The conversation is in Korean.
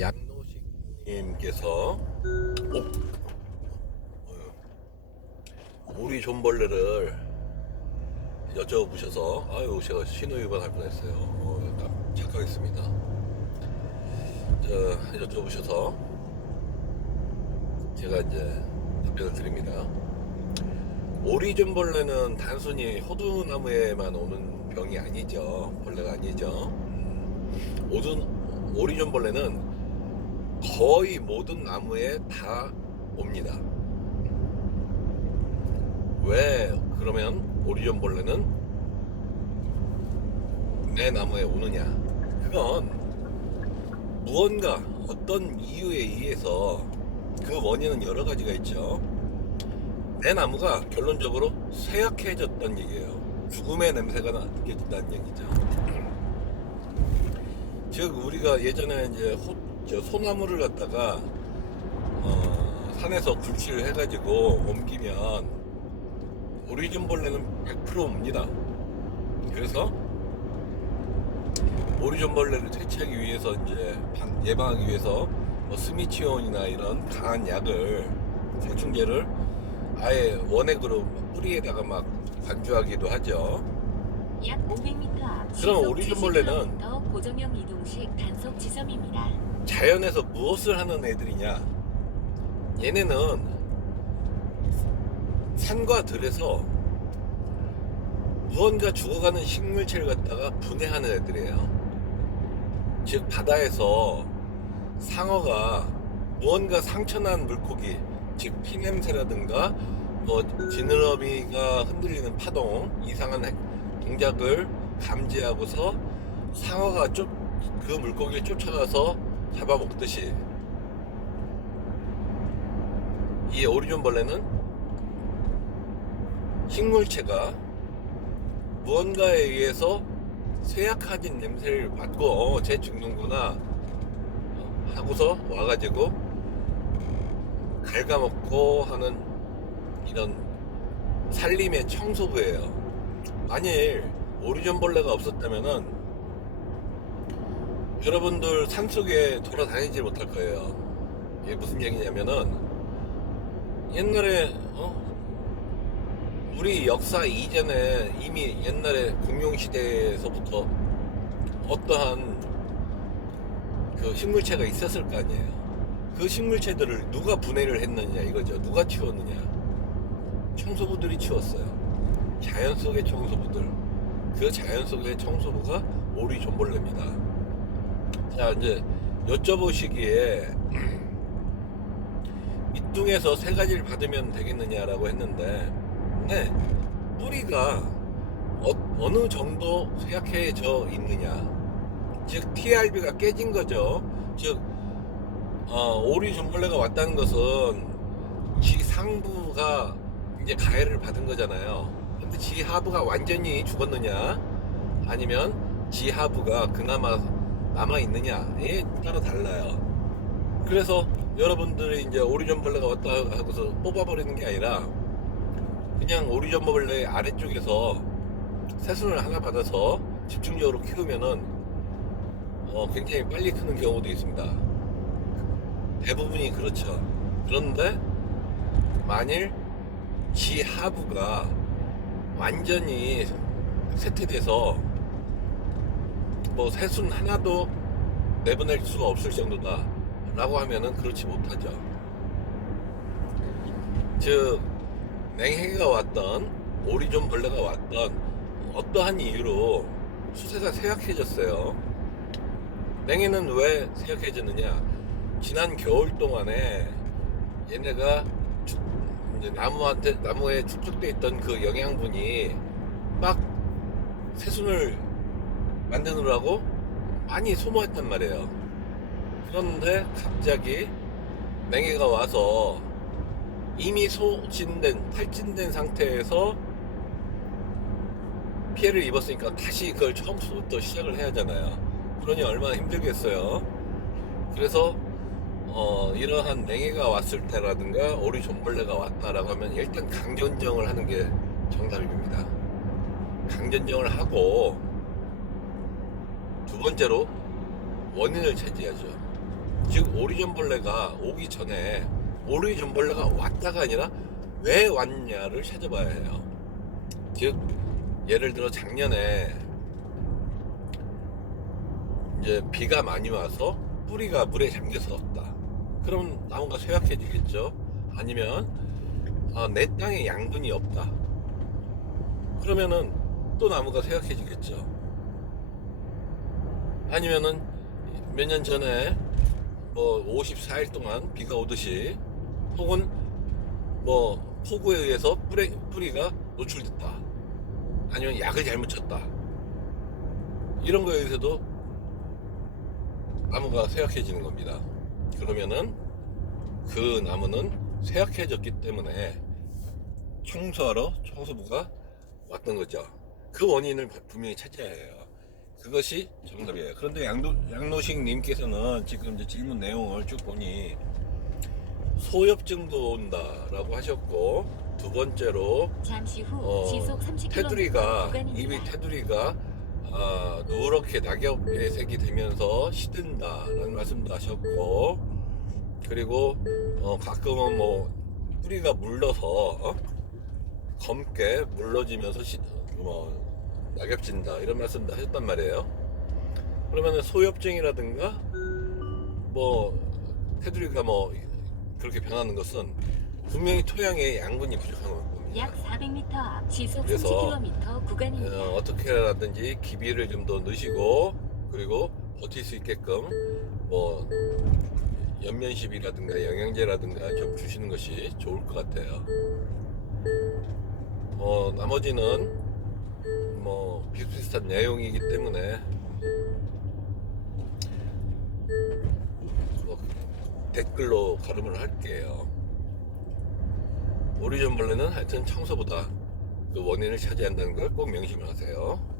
양노식님께서 우리 존벌레를 여쭤보셔서 아유 제가 신호위반 할 뻔했어요. 착각했습니다. 여쭤보셔서 제가 이제 답변을 드립니다. 오리존벌레는 단순히 호두나무에만 오는 병이 아니죠. 벌레가 아니죠. 오리존벌레는 거의 모든 나무에 다 옵니다. 왜 그러면 오리존벌레는 내 나무에 오느냐? 그건 무언가 어떤 이유에 의해서 그 원인은 여러 가지가 있죠. 내 나무가 결론적으로 쇠약해졌던 얘기예요. 죽음의 냄새가 느껴진다는 얘기죠. 즉 우리가 예전에 이제 소나무를 갖다가 산에서 굴치를 해가지고 옮기면 오리존벌레는 100% 옵니다. 그래서 오리존벌레를 퇴치하기 위해서 이제 예방하기 위해서 스미치온이나 이런 강한 약을 살충제를 아예 원액으로 뿌리에다가 막 관주하기도 하죠. 약 500m 앞 그럼 오리존벌레는 고정형 이동식 단속 지점입니다. 자연에서 무엇을 하는 애들이냐? 얘네는 산과 들에서 무언가 죽어가는 식물체를 갖다가 분해하는 애들이에요. 즉 바다에서 상어가 무언가 상처난 물고기, 즉 피냄새라든가 지느러미가 흔들리는 파동, 이상한 동작을 감지하고서 상어가 그 물고기를 쫓아가서 잡아먹듯이 이 오리존벌레는 식물체가 무언가에 의해서 쇠약해진 냄새를 맡고 쟤 죽는구나 하고서 와가지고 갉아먹고 하는 이런 산림의 청소부예요. 만일 오리존벌레가 없었다면은 여러분들 산속에 돌아다니지 못할 거예요. 이게 무슨 얘기냐면은 옛날에 우리 역사 이전에 이미 옛날에 공룡시대에서부터 어떠한 그 식물체가 있었을 거 아니에요. 그 식물체들을 누가 분해를 했느냐 이거죠. 누가 치웠느냐? 청소부들이 치웠어요. 자연 속의 청소부들. 그 자연 속의 청소부가 오리존벌레입니다. 자, 이제 여쭤보시기에 밑둥에서 세 가지를 받으면 되겠느냐라고 했는데, 네, 뿌리가 어느 정도 쇠약해져 있느냐, 즉 TRB가 깨진 거죠. 즉 오리존벌레가 왔다는 것은 지 상부가 이제 가해를 받은 거잖아요. 근데 지 하부가 완전히 죽었느냐 아니면 지 하부가 그나마 남아 있느냐에 따라 달라요. 그래서 여러분들이 이제 오리존벌레가 왔다 하고서 뽑아버리는 게 아니라 그냥 오리존벌레 아래쪽에서 새순을 하나 받아서 집중적으로 키우면은 굉장히 빨리 크는 경우도 있습니다. 대부분이 그렇죠. 그런데 만일 지 하부가 완전히 쇠퇴돼서 새순 하나도 내보낼 수가 없을 정도다 라고 하면은 그렇지 못하죠. 즉 냉해가 왔던 오리존벌레가 왔던 어떠한 이유로 수세가 쇠약해졌어요. 냉해는 왜 쇠약해졌느냐? 지난 겨울 동안에 얘네가 이제 나무에 축적돼 있던 그 영양분이 막 새순을 만드느라고 많이 소모했단 말이에요. 그런데 갑자기 냉해가 와서 이미 탈진된 상태에서 피해를 입었으니까 다시 그걸 처음부터 시작을 해야 하잖아요. 그러니 얼마나 힘들겠어요. 그래서 이러한 냉해가 왔을 때라든가 오리존벌레가 왔다라고 하면 일단 강전정을 하는 게 정답입니다. 강전정을 하고 두 번째로 원인을 찾아야죠. 즉 오리전벌레가 오기 전에 오리전벌레가 왔다가 아니라 왜 왔냐를 찾아봐야 해요. 즉 예를 들어 작년에 이제 비가 많이 와서 뿌리가 물에 잠겨서 왔다. 그럼 나무가 쇠약해지겠죠. 아니면 내 땅에 양분이 없다. 그러면은 또 나무가 쇠약해지겠죠. 아니면은 몇 년 전에 뭐 54일 동안 비가 오듯이 혹은 뭐 폭우에 의해서 뿌리가 노출됐다. 아니면 약을 잘못 쳤다. 이런 거에 의해서도 나무가 쇠약해지는 겁니다. 그러면은 그 나무는 쇠약해졌기 때문에 청소하러 청소부가 왔던 거죠. 그 원인을 분명히 찾아야 해요. 그것이 정답이에요. 그런데 양노식 님께서는 지금 이제 질문 내용을 쭉 보니 소엽증도 온다라고 하셨고, 두 번째로 잠시 후 시속 30km 테두리가 구간입니다. 입이 테두리가 누렇게 낙엽의 색이 되면서 시든다라는 말씀도 하셨고, 그리고 가끔은 뭐 뿌리가 물러서 검게 물러지면서 낙엽진다 이런 말씀도 하셨단 말이에요. 그러면 소엽증이라든가 뭐 테두리가 뭐 그렇게 변하는 것은 분명히 토양에 양분이 부족한 겁니다. 약 400m 앞 시속 그래서 30km 구간입니다. 어떻게라든지 기비를 좀 더 넣으시고, 그리고 버틸 수 있게끔 뭐 연면십이라든가 영양제라든가 좀 주시는 것이 좋을 것 같아요. 나머지는 뭐 비슷비슷한 내용이기 때문에 뭐 댓글로 가름을 할게요. 오리전벌레는 하여튼 청소보다 그 원인을 차지한다는 걸 꼭 명심하세요.